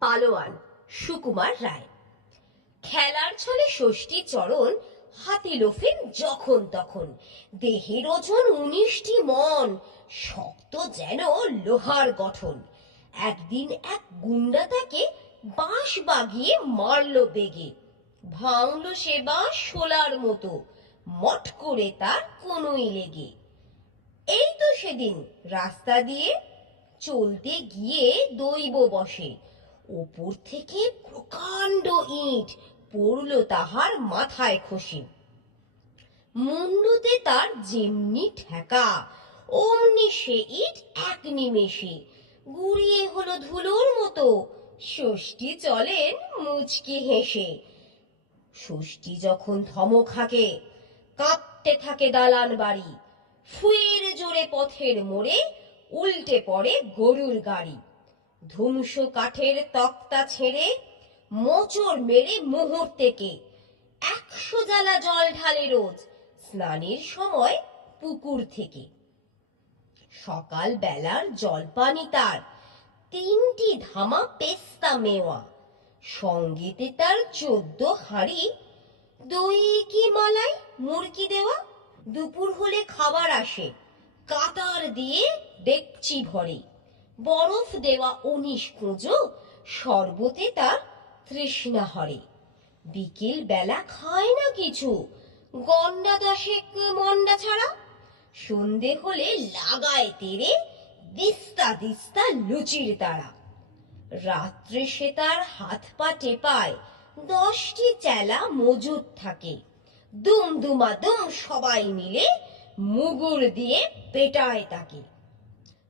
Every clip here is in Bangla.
পালোয়ান, সুকুমার রায়। খেলার ছলে ষষ্ঠী চরণ, হাতে লোফেন যখন তখন। দেহের ওজন উনিশটি মন, শক্ত যেন লোহার গঠন। একদিন এক গুন্ডা তাকে বাঁশ বাগিয়ে মারল বেগে। ভাঙল সে বাঁশ শোলার মতো, মট করে তার কোনোই লেগে। এই তো সেদিন, রাস্তা দিয়ে চলতে গিয়ে দৈব বসে। ওপর থেকে প্রকাণ্ড ইট পড়ল তাহার মাথায় খসে। মুন্ডুতে তার যেমনি ঠেকা, অমনি সে ইট এক নিমেষে গুড়িয়ে হলো ধুলোর মতো। ষষ্ঠী চলেন মুচকি হেসে। ষষ্ঠী যখন ধমক হাঁকে, কাঁপতে থাকে দালান বাড়ি। ফুয়ের জোরে পথের মোড়ে উল্টে পড়ে গরুর গাড়ি। ধ্বংস কাঠের তক্তা ছেড়ে মোচড় মেরে মুহূর্তেকে একশো জ্বালা জল ঢালে রোজ স্নানের সময় পুকুর থেকে। সকাল বেলার জলপানি তার তিনটি ধামা পেস্তা মেওয়া। সঙ্গীতে তার চোদ্দ হাড়ি, দই কি মালাই, মুরকি দেওয়া, দুপুর হলে খাবার আসে, কাতার দিয়ে ডেকচি ভরে। বরফ দেওয়া উনিশ কুঁজো, শরবতে তার তৃষ্ণা হরে। বিকেল বেলা খায় না কিছু, গন্ডা দশেক মন্ডা ছাড়া। সন্ধে হলে লাগায় তেরে দিস্তা দিস্তা লুচির তারা। রাত্রে সে তার হাত পা টেপায়, দশটি চেলা মজুদ থাকে। দুম দুমা দুম সবাই মিলে মুগুর দিয়ে পেটায় তাকে।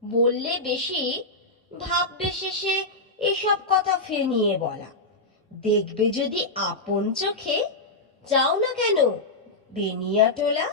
বললে বেশি, ভাববে শেষে এসব কথা ফেনিয়ে বলা। দেখবে যদি আপন চোখে, যাও না কেন বেনিয়াটোলা